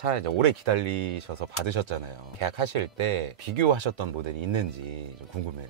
차 이제 오래 기다리셔서 받으셨잖아요. 계약하실 때 비교하셨던 모델이 있는지 좀 궁금해요.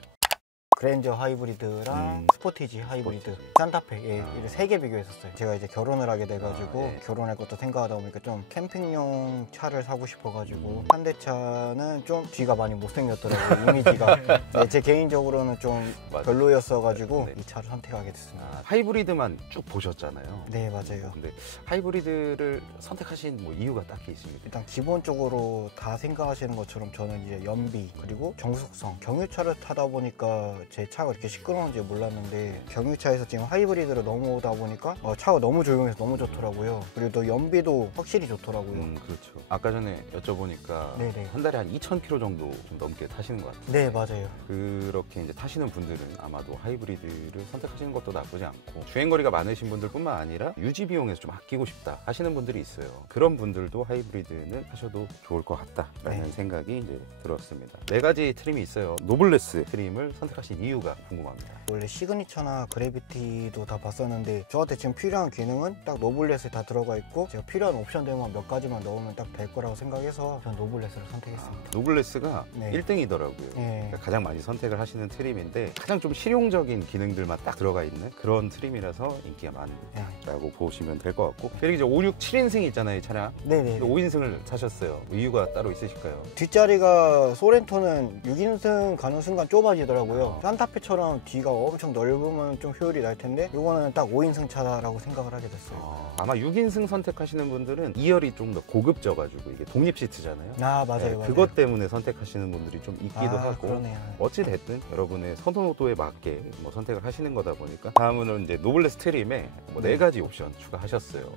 그랜저 하이브리드랑 스포티지 하이브리드, 산타페 이렇게 3개 비교했었어요. 제가 이제 결혼을 하게 돼가지고 결혼할 것도 생각하다 보니까 좀 캠핑용 차를 사고 싶어가지고 현대차는 좀 뒤가 많이 못생겼더라고요. 이미지가. 네, 제 개인적으로는 좀 별로였어가지고 이 차를 선택하게 됐습니다. 하이브리드만 쭉 보셨잖아요. 네, 맞아요. 근데 하이브리드를 선택하신 뭐 이유가 딱히 있습니까? 일단 기본적으로 다 생각하시는 것처럼 저는 이제 연비 그리고 정숙성, 경유차를 타다 보니까 제 차가 이렇게 시끄러운지 몰랐는데 경유차에서 지금 하이브리드로 넘어오다 보니까 차가 너무 조용해서 너무 좋더라고요. 그리고 또 연비도 확실히 좋더라고요. 그렇죠. 아까 전에 여쭤보니까 네네. 한 달에 한 2,000km 정도 좀 넘게 타시는 것 같아요. 네, 맞아요. 그렇게 이제 타시는 분들은 아마도 하이브리드를 선택하시는 것도 나쁘지 않고 주행거리가 많으신 분들뿐만 아니라 유지 비용에서 좀 아끼고 싶다 하시는 분들이 있어요. 그런 분들도 하이브리드는 하셔도 좋을 것 같다라는 생각이 이제 들었습니다. 4가지 트림이 있어요. 노블레스 트림을 선택하신 이유가 궁금합니다. 원래 시그니처나 그래비티도 다 봤었는데 저한테 지금 필요한 기능은 딱 노블레스에 다 들어가 있고 제가 필요한 옵션들만 몇 가지만 넣으면 딱 될 거라고 생각해서 전 노블레스를 선택했습니다. 노블레스가 1등이더라고요. 그러니까 가장 많이 선택을 하시는 트림인데 가장 좀 실용적인 기능들만 딱 들어가 있는 그런 트림이라서 인기가 많다고 보시면 될 것 같고, 그리고 이제 5, 6, 7인승이 있잖아요, 이 차량. 네네. 5인승을 사셨어요. 이유가 따로 있으실까요? 뒷자리가 소렌토는 6인승 가는 순간 좁아지더라고요. 산타페처럼 뒤가 엄청 넓으면 좀 효율이 날 텐데 이거는 딱 5인승 차다라고 생각을 하게 됐어요. 아마 6인승 선택하시는 분들은 2열이 좀 더 고급져가지고 이게 독립 시트잖아요. 맞아요, 맞아요. 그것 때문에 선택하시는 분들이 좀 있기도 하고. 그러네요. 어찌 됐든 여러분의 선호도에 맞게 뭐 선택을 하시는 거다 보니까 다음은 이제 노블레스 트림에 뭐 4가지 옵션 추가하셨어요.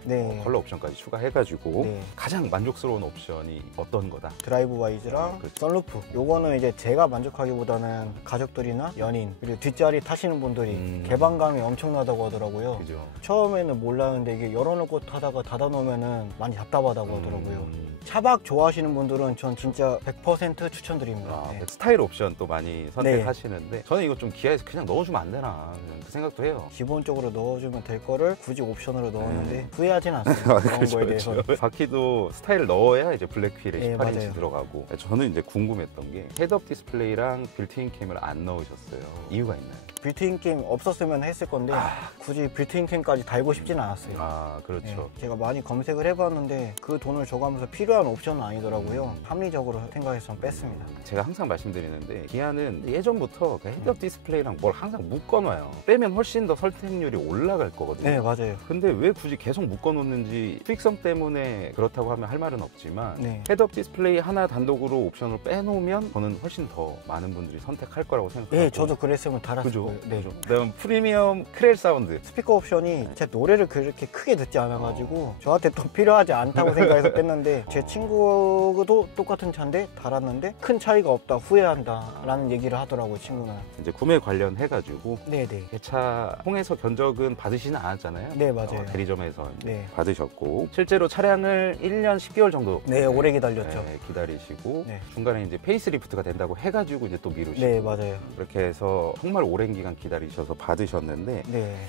컬러 옵션까지 추가해가지고 가장 만족스러운 옵션이 어떤 거다? 드라이브 와이즈랑 선루프. 요거는 이제 제가 만족하기보다는 가족들이나 연인 그리고 뒷자리 타시는 분들이 개방감이 엄청나다고 하더라고요. 그죠. 처음에는 몰랐는데 이게 열어놓고 타다가 닫아놓으면은 많이 답답하다고 하더라고요. 차박 좋아하시는 분들은 전 진짜 100% 추천드립니다. 스타일 옵션 또 많이 선택하시는데 저는 이거 좀 기아에서 그냥 넣어주면 안 되나 그 생각도 해요. 기본적으로 넣어주면 될 거를 굳이 옵션으로 넣었는데 후회하진 않습니다. 그런 거에 대해서. 바퀴도 스타일을 넣어야 이제 블랙 휠에 18인치 들어가고. 저는 이제 궁금했던 게 헤드업 디스플레이랑 빌트인 캠을 안 넣으셨어요. 이유가 있나요? 빌트인 캠 없었으면 했을 건데 굳이 빌트인 캠까지 달고 싶지는 않았어요. 그렇죠. 제가 많이 검색을 해봤는데 그 돈을 줘가면서 필요한 옵션은 아니더라고요. 합리적으로 생각해서 뺐습니다. 제가 항상 말씀드리는데 기아는 예전부터 그 헤드업 디스플레이랑 뭘 항상 묶어놔요. 빼면 훨씬 더 설득률이 올라갈 거거든요. 네, 맞아요. 근데 왜 굳이 계속 묶어놓는지 수익성 때문에 그렇다고 하면 할 말은 없지만 헤드업 디스플레이 하나 단독으로 옵션을 빼놓으면 저는 훨씬 더 많은 분들이 선택할 거라고 생각하고. 네, 저도 그랬으면 달았을 거예요. 그다음 프리미엄 크렐 사운드 스피커 옵션이 제 노래를 그렇게 크게 듣지 않아가지고 저한테 또 필요하지 않다고 생각해서 뺐는데 제 친구도 똑같은 차인데 달았는데 큰 차이가 없다, 후회한다 라는 얘기를 하더라고요. 친구는 이제 구매 관련해가지고 네네. 차 통해서 견적은 받으시진 않았잖아요. 네, 맞아요. 대리점에서 받으셨고 실제로 차량을 1년 10개월 정도 오래 기다렸죠. 기다리시고 중간에 이제 페이스리프트가 된다고 해가지고 이제 또 미루시고. 네, 맞아요. 그렇게 해서 정말 오랜 기간 기다리셔서 받으셨는데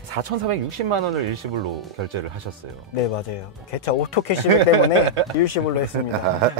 4,460만 원을 일시불로 결제를 하셨어요. 네, 맞아요. 개차 오토 캐시백 때문에 일시불로 했습니다.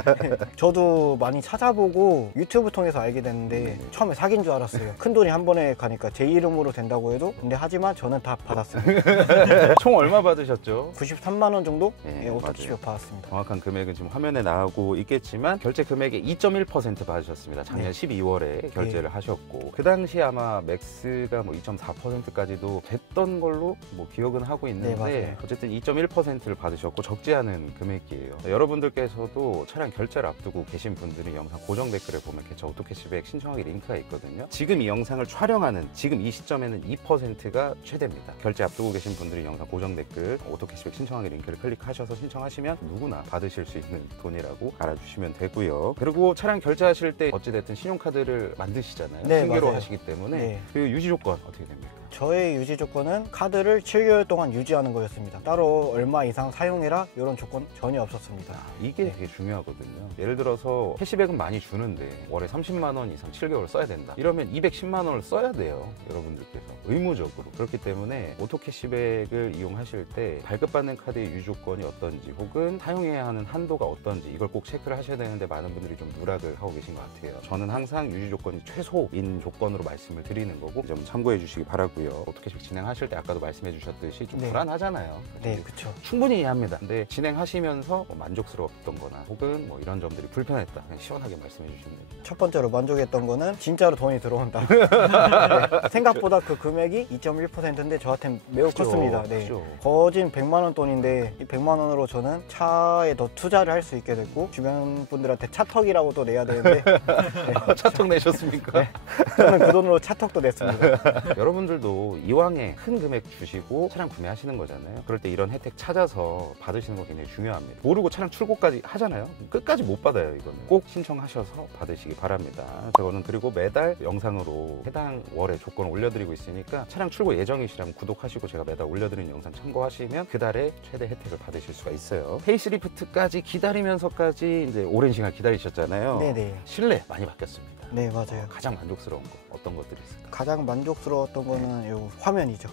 저도 많이 찾아보고 유튜브 통해서 알게 됐는데 처음에 사기인 줄 알았어요. 큰 돈이 한 번에 가니까 제 이름으로 된다고 해도. 근데 하지만 저는 다 받았습니다. 총 얼마 받으셨죠? 93만 원 정도? 오토 캐시백 받았습니다. 정확한 금액은 지금 화면에 나오고 있겠지만 결제 금액의 2.1% 받으셨습니다. 작년 12월에 결제를 하셨고 그 당시 아마 맥스가 뭐 2.4%까지도 됐던 걸로 뭐 기억은 하고 있는데 어쨌든 2.1%를 받으셨고 적지 않은 금액이에요. 여러분들께서도 차량 결제를 앞두고 계신 분들은 영상 고정 댓글에 보면 개차 오토 캐시백 신청하기 링크가 있거든요. 지금 이 영상을 촬영하는 지금 이 시점에는 2%가 최대입니다. 결제 앞두고 계신 분들이 영상 고정 댓글 오토 캐시백 신청하기 링크를 클릭하셔서 신청하시면 누구나 받으실 수 있는 돈이라고 알아주시면 되고요. 그리고 차량 결제하실 때 어찌됐든 신용카드를 만드시잖아요. 신규로 하시기 때문에 그 유지 조건 어떻게 됩니까? 저의 유지 조건은 카드를 7개월 동안 유지하는 거였습니다. 따로 얼마 이상 사용해라 이런 조건 전혀 없었습니다. 이게 되게 중요하거든요. 예를 들어서 캐시백은 많이 주는데 월에 30만 원 이상 7개월 써야 된다. 이러면 210만 원을 써야 돼요. 여러분들께서 의무적으로. 그렇기 때문에 오토 캐시백을 이용하실 때 발급받는 카드의 유조건이 어떤지 혹은 사용해야 하는 한도가 어떤지 이걸 꼭 체크를 하셔야 되는데 많은 분들이 좀 누락을 하고 계신 것 같아요. 저는 항상 유지 조건이 최소인 조건으로 말씀을 드리는 거고 좀 참고해 주시기 바라고요. 오토 캐시백 진행하실 때 아까도 말씀해 주셨듯이 좀 네. 불안하잖아요. 네, 그렇죠. 충분히 이해합니다. 근데 진행하시면서 뭐 만족스러웠던 거나 혹은 뭐 이런 점들이 불편했다. 그냥 시원하게 말씀해 주시면 됩니다. 첫 번째로 만족했던 거는 진짜로 돈이 들어온다. 네. 생각보다 그 금액이 2.1%인데 저한테는 매우 그죠, 컸습니다. 네. 그죠. 거진 100만 원 돈인데 이 100만 원으로 저는 차에 더 투자를 할 수 있게 됐고 주변 분들한테 차턱이라고 또 내야 되는데 네. 차턱 내셨습니까? 네. 저는 그 돈으로 차턱도 냈습니다. 여러분들도 이왕에 큰 금액 주시고 차량 구매하시는 거잖아요. 그럴 때 이런 혜택 찾아서 받으시는 거 굉장히 중요합니다. 모르고 차량 출고까지 하잖아요. 끝까지 못 받아요. 이거는 꼭 신청하셔서 받으시기 바랍니다. 저는 그리고 매달 영상으로 해당 월의 조건을 올려드리고 있으니까 차량 출고 예정이시라면 구독하시고 제가 매달 올려드리는 영상 참고하시면 그 달에 최대 혜택을 받으실 수가 있어요. 페이스리프트까지 기다리면서까지 이제 오랜 시간 기다리셨잖아요. 네네. 실내 많이 바뀌었습니다. 네, 맞아요. 가장 만족스러운 거 어떤 것들이 있을까요? 가장 만족스러웠던 거는 요 화면이죠.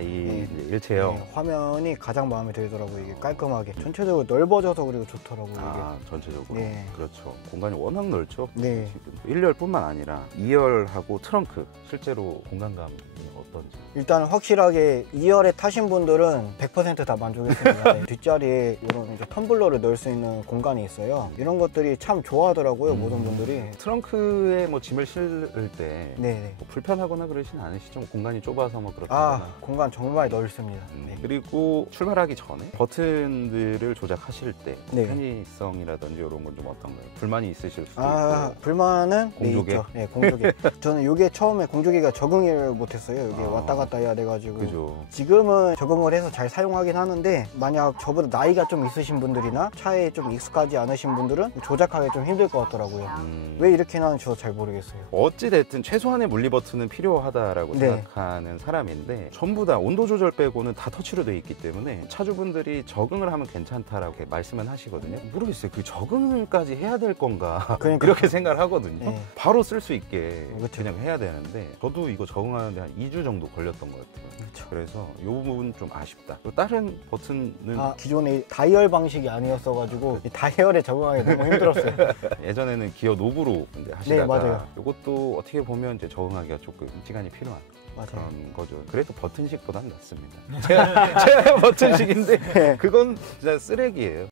이 네. 일체형. 네, 화면이 가장 마음에 들더라고요. 이게 깔끔하게 전체적으로 넓어져서 그리고 좋더라고요. 이게. 전체적으로. 네. 그렇죠. 공간이 워낙 넓죠. 네. 1열뿐만 아니라 2열하고 트렁크 실제로 공간감이 어떤지. 일단 확실하게 2열에 타신 분들은 100% 다 만족했습니다. 네. 뒷자리에 이런 이제 텀블러를 넣을 수 있는 공간이 있어요. 이런 것들이 참 좋아하더라고요. 모든 분들이. 트렁크에 뭐 짐을 실을 때 네네. 뭐 불편하거나 그러진 않으시죠? 뭐 공간이 좁아서 뭐 그렇다거나. 공간 정말 넓습니다. 네. 그리고 출발하기 전에 버튼들을 조작하실 때 네. 편의성이라든지 이런 건 좀 어떤가요? 불만이 있으실 수도 있고. 불만은 공조개? 네, 있죠. 네, 공조개. 저는 이게 처음에 공조개가 적응을 못했어요. 이게 왔다 갔다 해야 돼가지고. 그죠. 지금은 적응을 해서 잘 사용하긴 하는데 만약 저보다 나이가 좀 있으신 분들이나 차에 좀 익숙하지 않으신 분들은 조작하기 좀 힘들 것 같더라고요. 왜 이렇게 나는지 저도 잘 모르겠어요. 어찌됐든 최소한의 물리 버튼은 필요하다라고 네. 생각하는 사람인데 전부 다 온도 조절 빼고는 다 터치로 돼 있기 때문에 차주분들이 적응을 하면 괜찮다라고 이렇게 말씀은 하시거든요. 모르겠어요. 그 적응까지 해야 될 건가 그러니까. 그렇게 생각을 하거든요. 네. 바로 쓸 수 있게 그렇죠. 그냥 해야 되는데 저도 이거 적응하는데 한 2주 정도 걸렸던 것 같아요. 그렇죠. 그래서 이 부분 좀 아쉽다. 또 다른 버튼은 기존의 다이얼 방식이 아니었어가지고 이 다이얼에 적응하기 너무 힘들었어요. 예전에는 기어 노브로 이제 네, 하시다가 맞아요. 이것도 어떻게 보면 이제 적응하기가 조금 시간이 필요한 맞아요. 그런 거죠. 그래도 버튼식보단 낫습니다. 제가 버튼식인데 그건 진짜 쓰레기예요.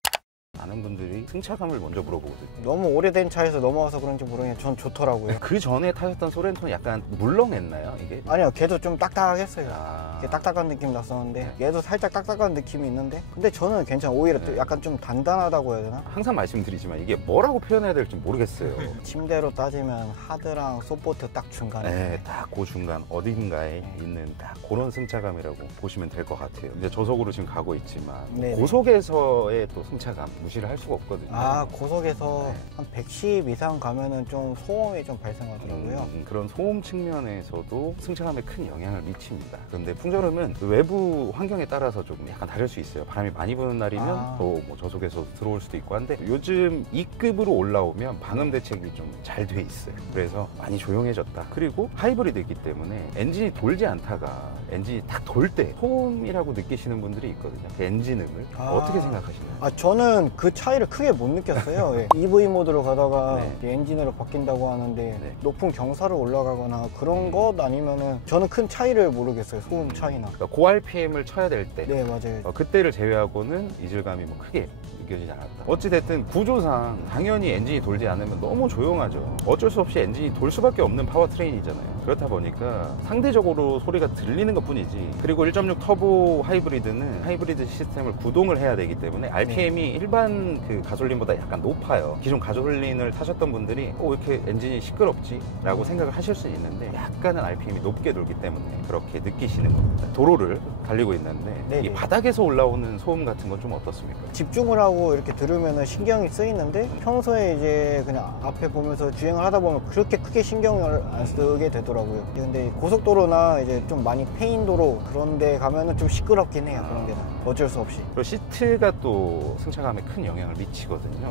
많은 분들이 승차감을 먼저 물어보거든요. 너무 오래된 차에서 넘어와서 그런지 모르겠는데 전 좋더라고요. 그 전에 타셨던 소렌토는 약간 물렁했나요, 이게? 아니요, 걔도 좀 딱딱했어요. 아, 이렇게 딱딱한 느낌 났었는데 네. 얘도 살짝 딱딱한 느낌이 있는데 근데 저는 괜찮아. 오히려 네. 약간 좀 단단하다고 해야 되나? 항상 말씀드리지만 이게 뭐라고 표현해야 될지 모르겠어요. 침대로 따지면 하드랑 소포트 딱 중간에. 네, 딱 그 중간 어딘가에 있는 딱 그런 승차감이라고 보시면 될 것 같아요. 이제 저속으로 지금 가고 있지만 네네. 고속에서의 또 승차감 무시를 할 수가 없거든요. 고속에서 한 110 이상 가면은 좀 소음이 좀 발생하더라고요. 그런 소음 측면에서도 승차감에 큰 영향을 미칩니다. 그런데 풍절음은 그 외부 환경에 따라서 조금 약간 다를 수 있어요. 바람이 많이 부는 날이면 또 뭐 저속에서 들어올 수도 있고 한데 요즘 2급으로 올라오면 방음 대책이 좀 잘 돼 있어요. 그래서 많이 조용해졌다. 그리고 하이브리드이기 때문에 엔진이 돌지 않다가 엔진이 딱 돌 때 소음이라고 느끼시는 분들이 있거든요. 그 엔진음을 어떻게 생각하시나요? 저는 그 차이를 크게 못 느꼈어요. 예. EV 모드로 가다가 네. 엔진으로 바뀐다고 하는데 네. 높은 경사를 올라가거나 그런 것 아니면은 저는 큰 차이를 모르겠어요. 소음 차이나. 그러니까 고 RPM을 쳐야 될 때 네, 맞아요. 그때를 제외하고는 이질감이 뭐 크게 느껴지지 않았다. 어찌됐든 구조상 당연히 엔진이 돌지 않으면 너무 조용하죠. 어쩔 수 없이 엔진이 돌 수밖에 없는 파워트레인이잖아요. 그렇다 보니까 상대적으로 소리가 들리는 것 뿐이지. 그리고 1.6 터보 하이브리드는 하이브리드 시스템을 구동을 해야 되기 때문에 RPM이 일반 그 가솔린보다 약간 높아요. 기존 가솔린을 타셨던 분들이 왜 이렇게 엔진이 시끄럽지? 라고 생각을 하실 수 있는데 약간은 RPM이 높게 돌기 때문에 그렇게 느끼시는 겁니다. 도로를 달리고 있는데 네네. 이 바닥에서 올라오는 소음 같은 건 좀 어떻습니까? 집중을 하고 한다고 이렇게 들으면 신경이 쓰이는데 평소에 이제 그냥 앞에 보면서 주행을 하다 보면 그렇게 크게 신경을 안 쓰게 되더라고요. 근데 고속도로나 이제 좀 많이 페인도로 그런 데 가면은 좀 시끄럽긴 해요. 그런 데는 어쩔 수 없이. 그리고 시트가 또 승차감에 큰 영향을 미치거든요.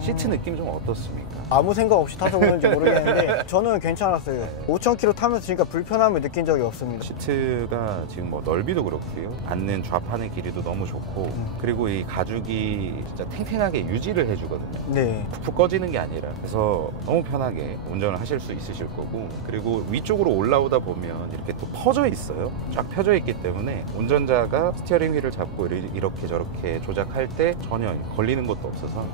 시트 느낌 좀 어떻습니까? 아무 생각 없이 타서 그런지 모르겠는데 저는 괜찮았어요. 5,000km 타면서 진짜 불편함을 느낀 적이 없습니다. 시트가 지금 뭐 넓이도 그렇고요. 앉는 좌판의 길이도 너무 좋고 그리고 이 가죽이 진짜 탱탱하게 유지를 해주거든요. 네. 푹푹 꺼지는 게 아니라 그래서 너무 편하게 운전을 하실 수 있으실 거고 그리고 위쪽으로 올라오다 보면 이렇게 또 퍼져 있어요. 쫙 펴져 있기 때문에 운전자가 스티어링 휠을 잡고 이렇게 저렇게 조작할 때 전혀 걸리는 것도 없어서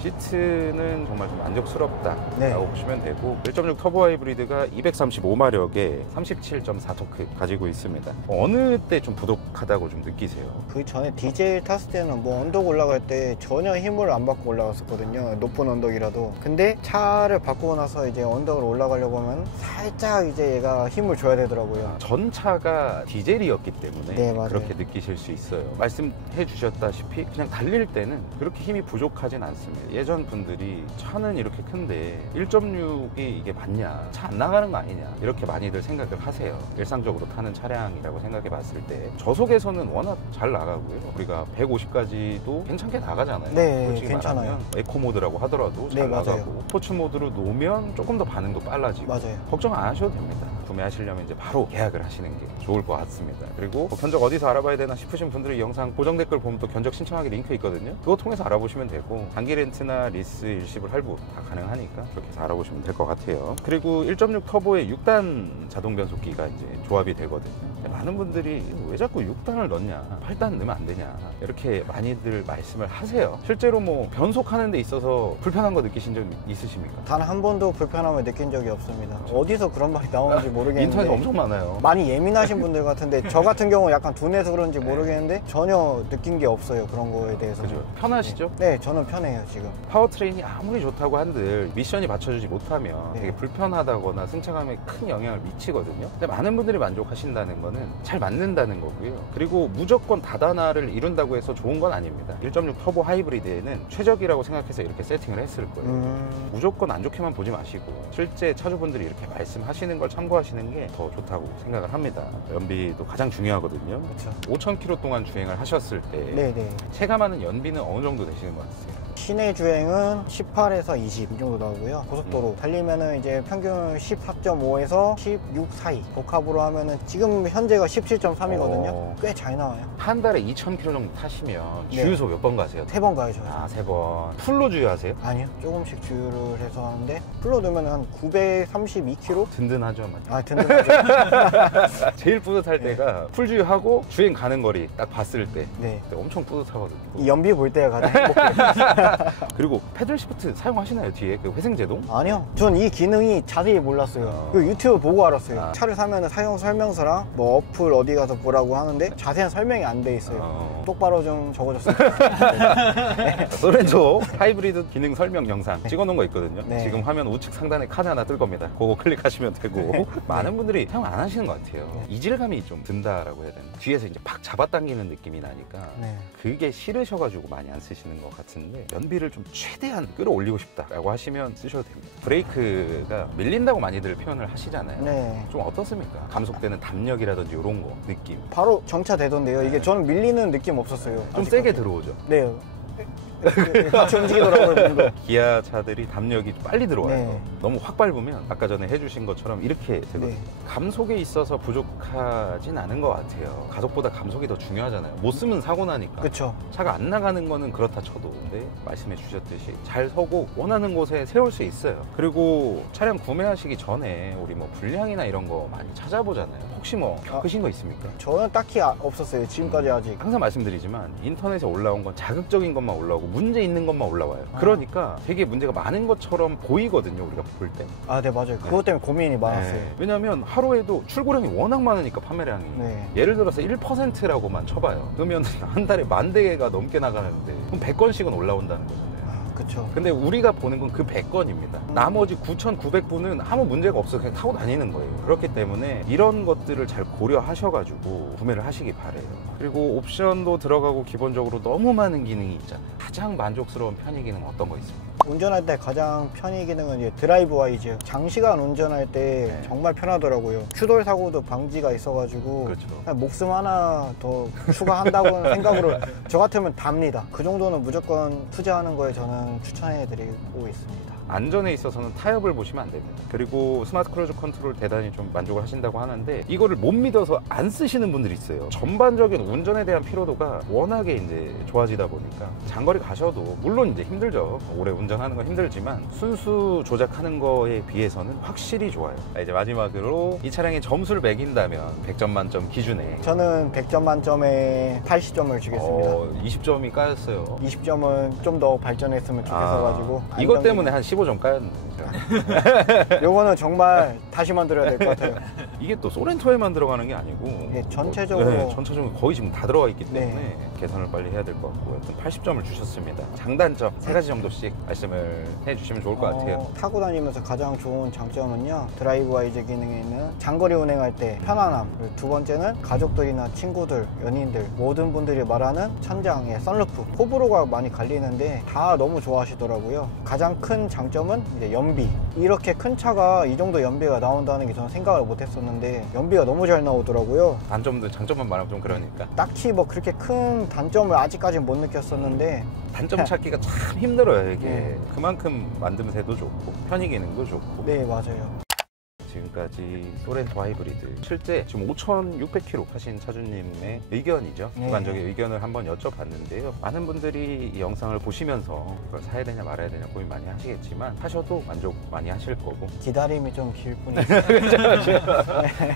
시트는 정말 좀 만족스럽다라고 네. 보시면 되고 1.6 터보 하이브리드가 235마력에 37.4토크 가지고 있습니다. 어느 때 좀 부족하다고 좀 느끼세요? 그 전에 디젤 탔을 때는 뭐 언덕 올라갈 때 전혀 힘을 안 받고 올라갔었거든요. 높은 언덕이라도. 근데 차를 바꾸고 나서 이제 언덕을 올라가려고 하면 살짝 이제 얘가 힘을 줘야 되더라고요. 전차가 디젤이었기 때문에 네, 맞아요. 그렇게 느끼실 수 있어요. 말씀해 주셨다시피 그냥 달릴 때는 그렇게 힘이 부족하진 않습니다. 예전 분들이 차는 이렇게 큰데 1.6이 이게 맞냐, 차 안 나가는 거 아니냐 이렇게 많이들 생각을 하세요. 일상적으로 타는 차량이라고 생각해 봤을 때 저속에서는 워낙 잘 나가고요. 우리가 150까지도 괜찮게 나가잖아요. 네, 솔직히 괜찮아요. 말하면 에코 모드라고 하더라도 잘 네, 맞아요. 나가고 스포츠 모드로 놓으면 조금 더 반응도 빨라지고 맞아요. 걱정 안 하셔도 됩니다. 구매하시려면 이제 바로 계약을 하시는 게 좋을 것 같습니다. 그리고 뭐 견적 어디서 알아봐야 되나 싶으신 분들이 영상 고정 댓글 보면 또 견적 신청하기 링크 있거든요. 그거 통해서 알아보시면 되고 단기 렌트나 리스, 일시불 할부 다 가능하니까 그렇게 해서 알아보시면 될 것 같아요. 그리고 1.6 터보에 6단 자동 변속기가 이제 조합이 되거든요. 많은 분들이 왜 자꾸 6단을 넣냐, 8단 넣으면 안 되냐 이렇게 많이들 말씀을 하세요. 실제로 뭐 변속하는 데 있어서 불편한 거 느끼신 적 있으십니까? 단 한 번도 불편함을 느낀 적이 없습니다. 어디서 그런 말이 나오는지 모르겠는데 인터넷에 엄청 많아요. 많이 예민하신 분들 같은데 저 같은 경우 약간 둔해서 그런지 모르겠는데 전혀 느낀 게 없어요. 그런 거에 대해서. 그죠? 편하시죠? 네, 저는 편해요 지금. 파워트레인이 아무리 좋다고 한들 미션이 받쳐주지 못하면 네. 되게 불편하다거나 승차감에 큰 영향을 미치거든요. 근데 많은 분들이 만족하신다는 거는 잘 맞는다는 거고요. 그리고 무조건 다단화를 이룬다고 해서 좋은 건 아닙니다. 1.6 터보 하이브리드에는 최적이라고 생각해서 이렇게 세팅을 했을 거예요. 무조건 안 좋게만 보지 마시고 실제 차주분들이 이렇게 말씀하시는 걸 참고하시는 게 더 좋다고 생각을 합니다. 연비도 가장 중요하거든요. 그렇죠. 5,000km 동안 주행을 하셨을 때 네네. 체감하는 연비는 어느 정도 되시는 것 같으세요? 시내 주행은 18에서 20 이 정도 나오고요. 고속도로 달리면은 이제 평균 14.5에서 16 사이. 복합으로 하면은 지금 현재가 17.3이거든요. 꽤 잘 나와요. 한 달에 2,000km 정도 타시면 네. 주유소 몇 번 가세요? 3번 가요, 저는. 아, 3번. 풀로 주유하세요? 아니요. 조금씩 주유를 해서 하는데 풀로 넣으면 한 932km? 든든하죠. 아, 든든하죠. 제일 뿌듯할 네. 때가 풀 주유하고 주행 가는 거리 딱 봤을 때 네. 그때 엄청 뿌듯하거든요. 이 연비 볼 때가 가장 행복해요. 그리고 패들 시프트 사용하시나요? 뒤에 그 회생 제동? 아니요. 전 이 기능이 자세히 몰랐어요. 그 유튜브 보고 알았어요. 차를 사면 사용 설명서랑 뭐 어플 어디 가서 보라고 하는데 자세한 설명이 안 돼 있어요. 똑바로 좀 적어줬으면 좋겠어요. 소렌토 하이브리드 기능 설명 영상 찍어놓은 거 있거든요. 네. 지금 화면 우측 상단에 카드 하나 뜰 겁니다. 그거 클릭하시면 되고 많은 분들이 사용 안 하시는 것 같아요. 이질감이 좀 든다라고 해야 되나? 뒤에서 이제 팍 잡아당기는 느낌이 나니까 네. 그게 싫으셔가지고 많이 안 쓰시는 것 같은데 연비를 좀 최대한 끌어올리고 싶다라고 하시면 쓰셔도 됩니다. 브레이크가 밀린다고 많이들 표현을 하시잖아요. 네. 좀 어떻습니까? 감속되는 담력이라든지 이런 거 느낌 바로 정차되던데요. 이게 저는 밀리는 느낌 없었어요. 좀 아직까지. 세게 들어오죠. 네. 같이 움직이더라고요. 몸도. 기아 차들이 담력이 빨리 들어와요. 네. 너무 확 밟으면 아까 전에 해주신 것처럼 이렇게 되거든요. 네. 감속에 있어서 부족하진 않은 것 같아요. 가속보다 감속이 더 중요하잖아요. 못 쓰면 사고 나니까. 그쵸. 차가 안 나가는 거는 그렇다 쳐도 근데 말씀해 주셨듯이 잘 서고 원하는 곳에 세울 수 있어요. 그리고 차량 구매하시기 전에 우리 뭐 불량이나 이런 거 많이 찾아보잖아요. 혹시 뭐 겪으신 거 있습니까? 저는 딱히 없었어요. 지금까지 아직. 항상 말씀드리지만 인터넷에 올라온 건 자극적인 것만 올라오고 문제 있는 것만 올라와요. 그러니까 되게 문제가 많은 것처럼 보이거든요. 우리가 볼 때. 아, 네, 맞아요. 그것 때문에 고민이 많았어요. 왜냐하면 하루에도 출고량이 워낙 많으니까 판매량이. 네. 예를 들어서 1%라고만 쳐봐요. 그러면 한 달에 10,000대가 넘게 나가는데 그럼 100건씩은 올라온다는 거잖아요. 그쵸. 근데 우리가 보는 건 그 100건입니다. 나머지 9,900분은 아무 문제가 없어 그냥 타고 다니는 거예요. 그렇기 때문에 이런 것들을 잘 고려하셔가지고 구매를 하시기 바래요. 그리고 옵션도 들어가고 기본적으로 너무 많은 기능이 있잖아요. 가장 만족스러운 편의 기능 어떤 거 있습니까? 운전할 때 가장 편의 기능은 이제 드라이브 와이즈. 장시간 운전할 때 네. 정말 편하더라고요. 추돌 사고도 방지가 있어가지고 그렇죠. 그냥 목숨 하나 더 추가한다고는 생각으로 저 같으면 답니다. 그 정도는 무조건 투자하는 거에 저는 추천해드리고 있습니다. 안전에 있어서는 타협을 보시면 안 됩니다. 그리고 스마트 크루즈 컨트롤 대단히 좀 만족을 하신다고 하는데 이거를 못 믿어서 안 쓰시는 분들이 있어요. 전반적인 운전에 대한 피로도가 워낙에 이제 좋아지다 보니까 장거리 가셔도 물론 이제 힘들죠. 오래 운전하는 건 힘들지만 순수 조작하는 거에 비해서는 확실히 좋아요. 이제 마지막으로 이 차량의 점수를 매긴다면 100점 만점 기준에 저는 100점 만점에 80점을 주겠습니다. 20점이 까였어요. 20점은 좀 더 발전했으면 좋겠어가지고 이것 때문에 한 15점 까였네요. 요거는 정말 다시 만들어야 될 것 같아요. 이게 또 소렌토에만 들어가는 게 아니고 예, 전체적으로 전체적으로 거의 지금 다 들어가 있기 때문에 네. 개선을 빨리 해야 될 것 같고 하여튼 80점을 주셨습니다. 장단점 3가지 정도씩 말씀을 해주시면 좋을 것 같아요. 타고 다니면서 가장 좋은 장점은요, 드라이브 와이즈 기능에 있는 장거리 운행할 때 편안함, 그리고 두 번째는 가족들이나 친구들, 연인들 모든 분들이 말하는 천장에 썬루프, 호불호가 많이 갈리는데 다 너무 좋아하시더라고요. 가장 큰 장점은 이제 연비. 이렇게 큰 차가 이 정도 연비가 나온다는 게 저는 생각을 못 했었는데 연비가 너무 잘 나오더라고요. 단점도 장점만 말하면 좀 그러니까 딱히 뭐 그렇게 큰 단점을 아직까지는 못 느꼈었는데 단점 찾기가 참 힘들어요. 이게 네. 그만큼 만듦새도 좋고 편의 기능도 좋고. 네, 맞아요. 지금까지 소렌토 하이브리드 실제 지금 5,600km 하신 차주님의 의견이죠. 네. 주관적인 의견을 한번 여쭤봤는데요. 많은 분들이 이 영상을 보시면서 그걸 사야 되냐 말아야 되냐 고민 많이 하시겠지만 사셔도 만족 많이 하실 거고 기다림이 좀 길 뿐이죠.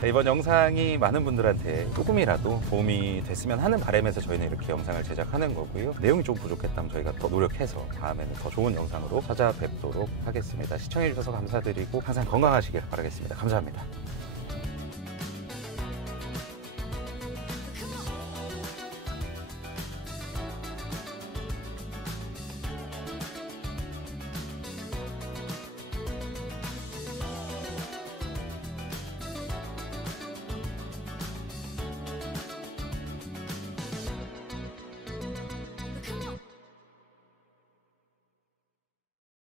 이번 영상이 많은 분들한테 조금이라도 도움이 됐으면 하는 바람에서 저희는 이렇게 영상을 제작하는 거고요. 내용이 좀 부족했다면 저희가 더 노력해서 다음에는 더 좋은 영상으로 찾아뵙도록 하겠습니다. 시청해주셔서 감사드리고 항상 건강하시길 바라겠습니다. 감사합니다.